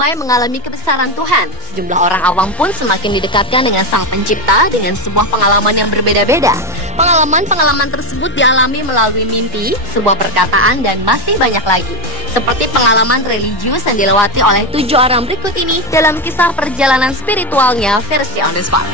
ramai mengalami kebesaran Tuhan. Sejumlah orang awam pun semakin didekatkan dengan Sang Pencipta dengan sebuah pengalaman yang berbeda-beda. Pengalaman-pengalaman tersebut dialami melalui mimpi, sebuah perkataan, dan masih banyak lagi. Seperti pengalaman religius yang dilewati oleh 7 orang berikut ini dalam kisah perjalanan spiritualnya versi On The Spot.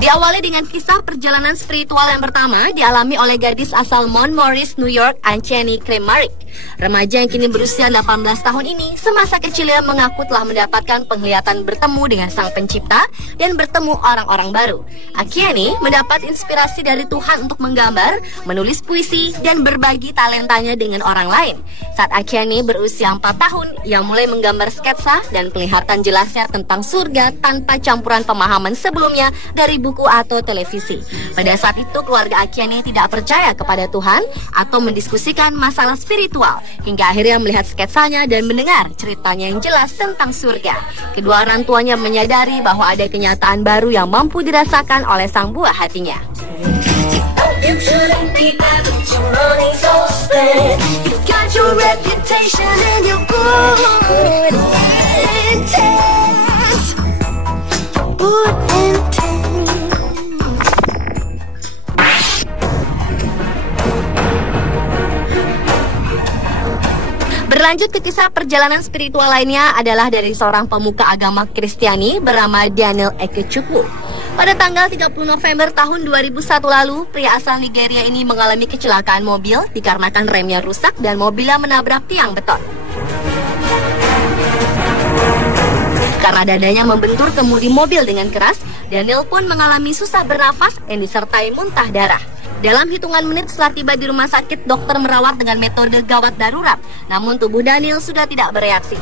Diawali dengan kisah perjalanan spiritual yang pertama dialami oleh gadis asal Mount Morris, New York, Ancheni Kremarik. Remaja yang kini berusia 18 tahun ini semasa kecilnya mengaku telah mendapatkan penglihatan bertemu dengan Sang Pencipta dan bertemu orang-orang baru. Ancheni mendapat inspirasi dari Tuhan untuk menggambar, menulis puisi, dan berbagi talentanya dengan orang lain. Saat Ancheni berusia 4 tahun, ia mulai menggambar sketsa dan penglihatan jelasnya tentang surga tanpa campuran pemahaman sebelumnya dari buku atau televisi. Pada saat itu, keluarga Ancheni tidak percaya kepada Tuhan atau mendiskusikan masalah spiritual, hingga akhirnya melihat sketsanya dan mendengar ceritanya yang jelas tentang surga. Kedua orang tuanya menyadari bahwa ada kenyataan baru yang mampu dirasakan oleh sang buah hatinya. Berlanjut ke kisah perjalanan spiritual lainnya adalah dari seorang pemuka agama Kristiani bernama Daniel Ikechukwu. Pada tanggal 30 November tahun 2001 lalu, pria asal Nigeria ini mengalami kecelakaan mobil dikarenakan remnya rusak dan mobilnya menabrak tiang beton. Karena dadanya membentur kemudi mobil dengan keras, Daniel pun mengalami susah bernafas dan disertai muntah darah. Dalam hitungan menit setelah tiba di rumah sakit, dokter merawat dengan metode gawat darurat. Namun tubuh Daniel sudah tidak bereaksi.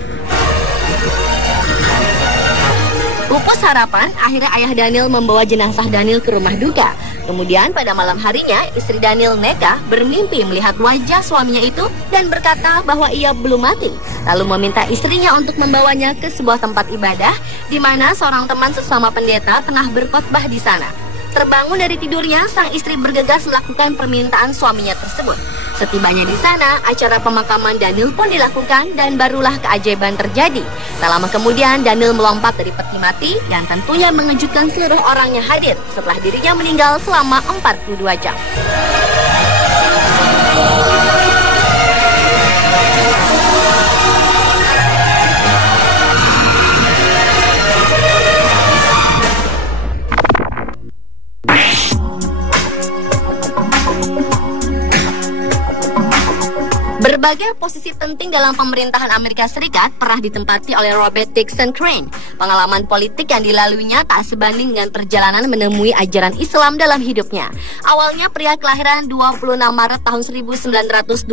Pupus harapan, akhirnya ayah Daniel membawa jenazah Daniel ke rumah duka. Kemudian pada malam harinya, istri Daniel, Neka, bermimpi melihat wajah suaminya itu dan berkata bahwa ia belum mati. Lalu meminta istrinya untuk membawanya ke sebuah tempat ibadah di mana seorang teman sesama pendeta tengah berkhotbah di sana. Terbangun dari tidurnya, sang istri bergegas melakukan permintaan suaminya tersebut. Setibanya di sana, acara pemakaman Daniel pun dilakukan dan barulah keajaiban terjadi. Tak lama kemudian, Daniel melompat dari peti mati dan tentunya mengejutkan seluruh orang yang hadir setelah dirinya meninggal selama 42 jam. Berbagai posisi penting dalam pemerintahan Amerika Serikat pernah ditempati oleh Robert Dixon Crane. Pengalaman politik yang dilaluinya tak sebanding dengan perjalanan menemui ajaran Islam dalam hidupnya. Awalnya pria kelahiran 26 Maret tahun 1929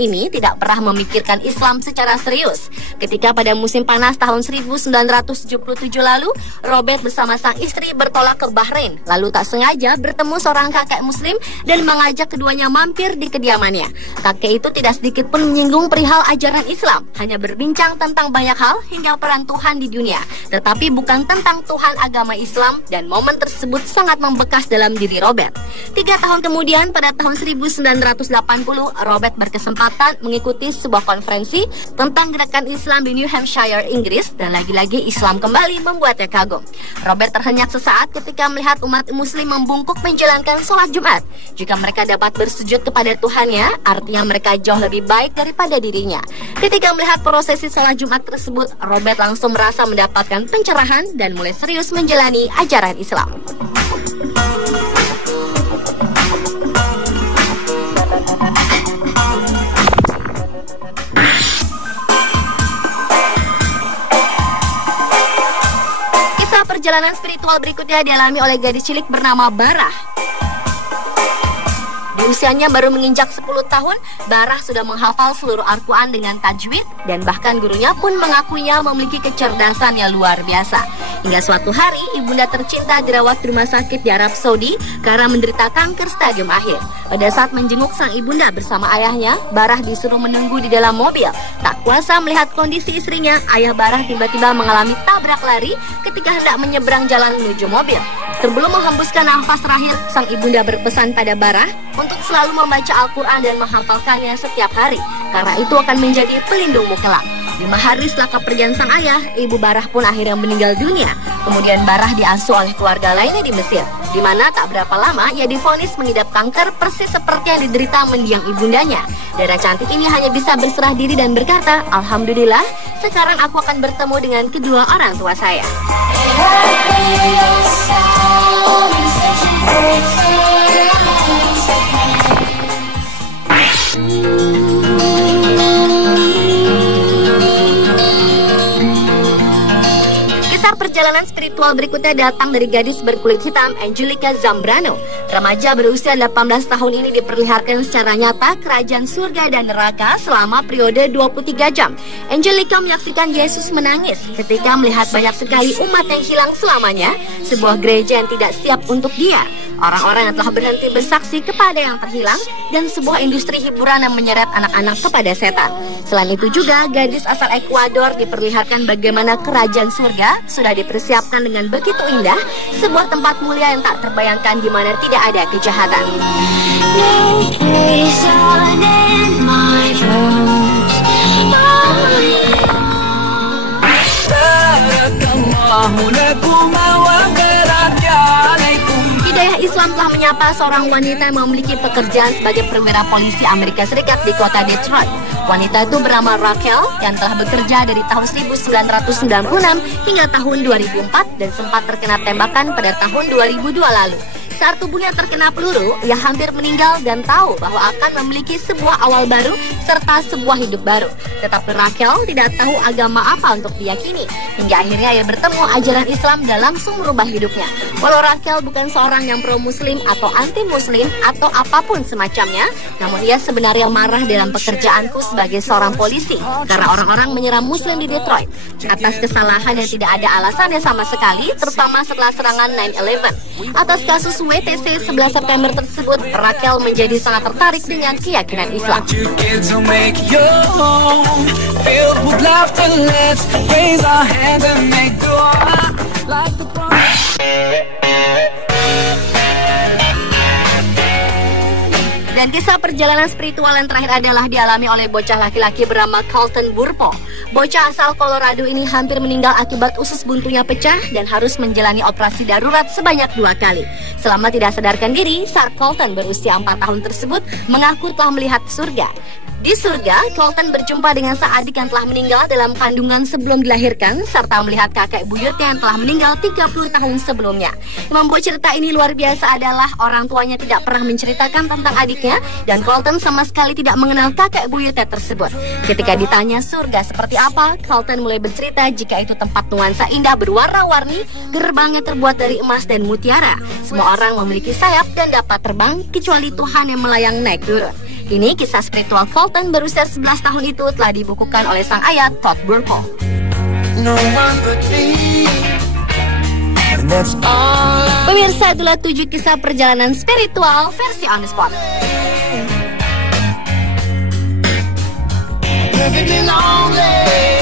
ini tidak pernah memikirkan Islam secara serius. Ketika pada musim panas tahun 1977 lalu, Robert bersama sang istri bertolak ke Bahrain. Lalu tak sengaja bertemu seorang kakek muslim dan mengajak keduanya mampir di kediamannya. Kakek itu tidak sedikit pun menyinggung perihal ajaran Islam, hanya berbincang tentang banyak hal hingga peran Tuhan di dunia, tetapi bukan tentang Tuhan agama Islam, dan momen tersebut sangat membekas dalam diri Robert. 3 tahun kemudian, pada tahun 1980, Robert berkesempatan mengikuti sebuah konferensi tentang gerakan Islam di New Hampshire, Inggris, dan lagi-lagi Islam kembali membuatnya kagum. Robert terhenyak sesaat ketika melihat umat muslim membungkuk menjalankan sholat Jumat. Jika mereka dapat bersujud kepada Tuhannya, artinya mereka jauh lebih baik daripada dirinya. Ketika melihat prosesi sholat Jumat tersebut, Robert langsung merasa mendapatkan pencerahan dan mulai serius menjalani ajaran Islam. Kisah perjalanan spiritual berikutnya dialami oleh gadis cilik bernama Barah. Di usianya baru menginjak 10 tahun, Barah sudah menghafal seluruh Al-Quran dengan tajwid dan bahkan gurunya pun mengakuinya memiliki kecerdasan yang luar biasa. Hingga suatu hari, ibunda tercinta dirawat di rumah sakit di Arab Saudi karena menderita kanker stadium akhir. Pada saat menjenguk sang ibunda bersama ayahnya, Barah disuruh menunggu di dalam mobil. Tak kuasa melihat kondisi istrinya, ayah Barah tiba-tiba mengalami tabrak lari ketika hendak menyeberang jalan menuju mobil. Sebelum menghembuskan nafas terakhir, sang ibunda berpesan pada Barah untuk selalu membaca Al-Quran dan menghafalkannya setiap hari, karena itu akan menjadi pelindungmu kelak. 5 hari setelah kepergian sang ayah, ibu Barah pun akhirnya meninggal dunia. Kemudian Barah diasuh oleh keluarga lainnya di Mesir, di mana tak berapa lama ia divonis mengidap kanker persis seperti yang diderita mendiang ibundanya. Dara cantik ini hanya bisa berserah diri dan berkata, "Alhamdulillah, sekarang aku akan bertemu dengan kedua orang tua saya." Kisah perjalanan spiritual berikutnya datang dari gadis berkulit hitam Angelica Zambrano. Remaja berusia 18 tahun ini diperlihatkan secara nyata kerajaan surga dan neraka selama periode 23 jam. Angelica menyaksikan Yesus menangis ketika melihat banyak sekali umat yang hilang selamanya, sebuah gereja yang tidak siap untuk dia, orang-orang yang telah berhenti bersaksi kepada yang terhilang, dan sebuah industri hiburan yang menyeret anak-anak kepada setan. Selain itu juga, gadis asal Ekuador diperlihatkan bagaimana kerajaan surga sudah dipersiapkan dengan begitu indah, sebuah tempat mulia yang tak terbayangkan di mana tidak ada kejahatan. Hidayah Islam telah menyapa seorang wanita yang memiliki pekerjaan sebagai perwira polisi Amerika Serikat di kota Detroit. Wanita itu bernama Rachel yang telah bekerja dari tahun 1996 hingga tahun 2004 dan sempat terkena tembakan pada tahun 2002 lalu. Saat tubuhnya terkena peluru, ia hampir meninggal dan tahu bahwa akan memiliki sebuah awal baru serta sebuah hidup baru. Tetapi Rachel tidak tahu agama apa untuk diyakini. Hingga akhirnya ia bertemu ajaran Islam dan langsung merubah hidupnya. Walau Rachel bukan seorang yang pro-muslim atau anti-muslim atau apapun semacamnya, namun ia sebenarnya marah dalam pekerjaanku sebagai seorang polisi karena orang-orang menyerang muslim di Detroit atas kesalahan yang tidak ada alasannya sama sekali, terutama setelah serangan 9/11. Atas kasus WTC 11 September tersebut, Rachel menjadi sangat tertarik dengan keyakinan Islam. Dan kisah perjalanan spiritual yang terakhir adalah dialami oleh bocah laki-laki bernama Carlton Burpo. Bocah asal Colorado ini hampir meninggal akibat usus buntunya pecah dan harus menjalani operasi darurat sebanyak 2 kali. Selama tidak sadarkan diri, saat Carlton berusia 4 tahun tersebut mengaku telah melihat surga. Di surga, Carlton berjumpa dengan sang adik yang telah meninggal dalam kandungan sebelum dilahirkan, serta melihat kakek buyutnya yang telah meninggal 30 tahun sebelumnya. Yang membuat cerita ini luar biasa adalah orang tuanya tidak pernah menceritakan tentang adiknya, dan Carlton sama sekali tidak mengenal kakek buyutnya tersebut. Ketika ditanya surga seperti apa, Carlton mulai bercerita jika itu tempat nuansa indah berwarna-warni, gerbangnya terbuat dari emas dan mutiara. Semua orang memiliki sayap dan dapat terbang, kecuali Tuhan yang melayang naik turun. Ini kisah spiritual Carlton berusia 11 tahun itu telah dibukukan oleh sang ayah Todd Burpo. Pemirsa, itulah 7 kisah perjalanan spiritual versi on the spot. Living lonely.